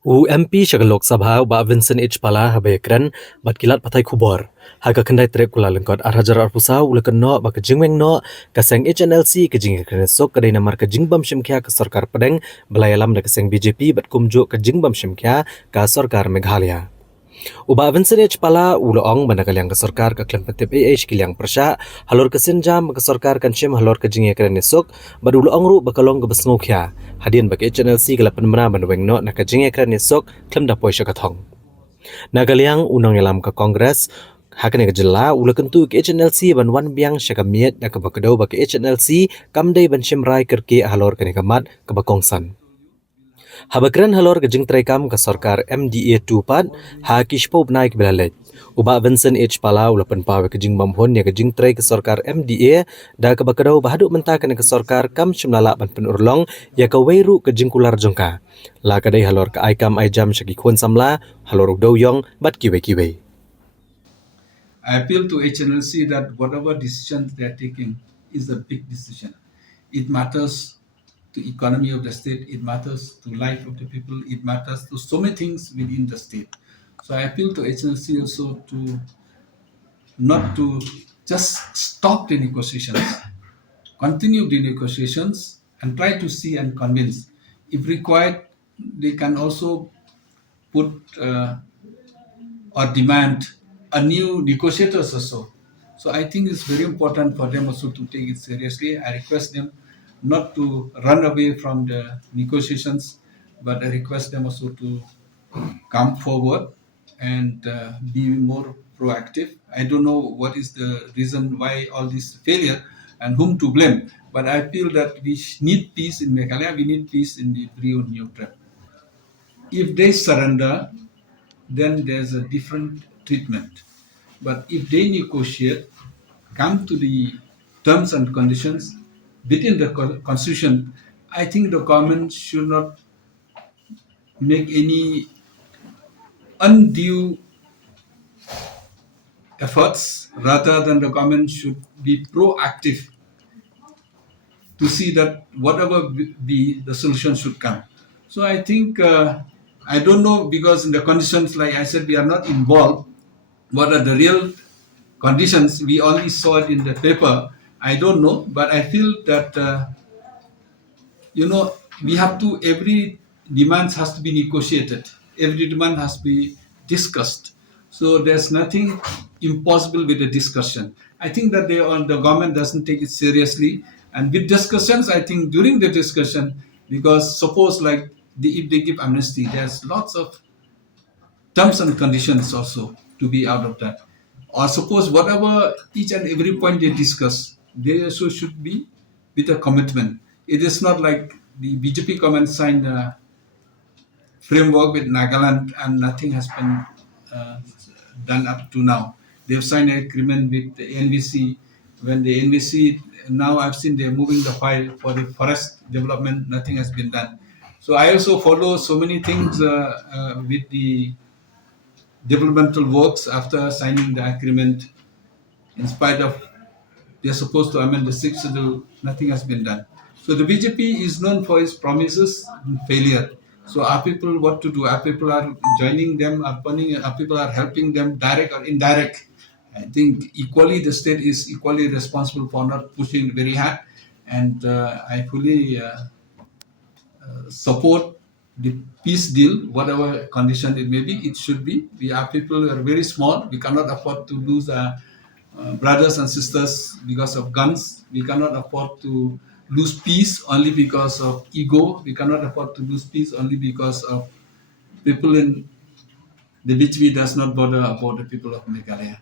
MP Shagalok Sabha ba Vincent H Pala habekran bat kilat patai kubor haga kendai trek kula lengkot arhajar arpusa ulakan no ba ke jingweng no kaseng HNLC ke Jingiakren Iasuk kedai namar ke jingbam shimkya ke sarkar Padang belayalam da kaseng BJP bat kumjuk ke jingbam shimkya ke sarkar Meghalaya. Uba Vincent H Pala uloong banakalyang ke sarkar ke klan patip kilyang persya halor ke sinjam ke sarkar kan shim halor ke Jingiakren Iasuk bad uloong ru bakalong ke besngokya hadian bagi HNLC ke lapan mena banweng no nak ke Jingiakren Iasuk klam da poy syakathong nagalyang unang yalam ke kongres hakane ke jela ulakan tu ke HNLC ban wan biang syakamiet nak ke bakadau bagi HNLC kamdai ban shim rai kerki halor ke nikamat ke bakongsan Habakran halor ke jing traikam ke sarkar MDA 24 ha kishpo naik belalej. Uba Vincent H Pala ulapan pawe ke jing bamhon ya ke jing trai ke sarkar MDA da ke bakadau bahaduk mentakan ke sarkar kam shimlala ban penurlong ya ke weiru ke jing kular jongka. La kadai halor ke aikam aijam syaki khun samla halor udau yong bat kiwe-kiwe. I appeal to HNLC that whatever decisions they are taking is a big decision. It matters to economy of the state, it matters to life of the people, it matters to so many things within the state. So I appeal to HNLC also to not to just stop the negotiations, continue the negotiations and try to see and convince. If required, they can also put or demand a new negotiators also. So I think it's very important for them also to take it seriously. I request them not to run away from the negotiations, but I request them also to come forward and be more proactive. I don't know what is the reason why all this failure and whom to blame, but I feel that we need peace in Meghalaya, we need peace in the Brio New Trap. If they surrender, then there's a different treatment. But if they negotiate, come to the terms and conditions within the constitution, I think the government should not make any undue efforts. Rather than the government should be proactive to see that whatever be the solution should come. So I think I don't know, because in the conditions, like I said, we are not involved. What are the real conditions? We only saw it in the paper. I don't know, but I feel that we have to, every demand has to be negotiated. Every demand has to be discussed. So there's nothing impossible with the discussion. I think that the government doesn't take it seriously. And with discussions, I think during the discussion, because suppose like if they give amnesty, there's lots of terms and conditions also to be out of that. Or suppose whatever each and every point they discuss, they also should be with a commitment. It is not like the BJP government signed a framework with Nagaland and nothing has been done up to now. They've signed an agreement with the NVC. When the NVC, now I've seen they're moving the file for the forest development, nothing has been done. So I also follow so many things with the developmental works after signing the agreement. In spite of they're supposed to amend the sixth schedule, nothing has been done. So the BJP is known for its promises and failure. So are people what to do? Are people are joining them, are people are helping them, direct or indirect? I think equally the state is equally responsible for not pushing very hard, and I fully support the peace deal, whatever condition it may be, it should be. We are people who are very small. We cannot afford to lose brothers and sisters because of guns. We cannot afford to lose peace only because of ego. We cannot afford to lose peace only because of people in the BJP does not bother about the people of Meghalaya.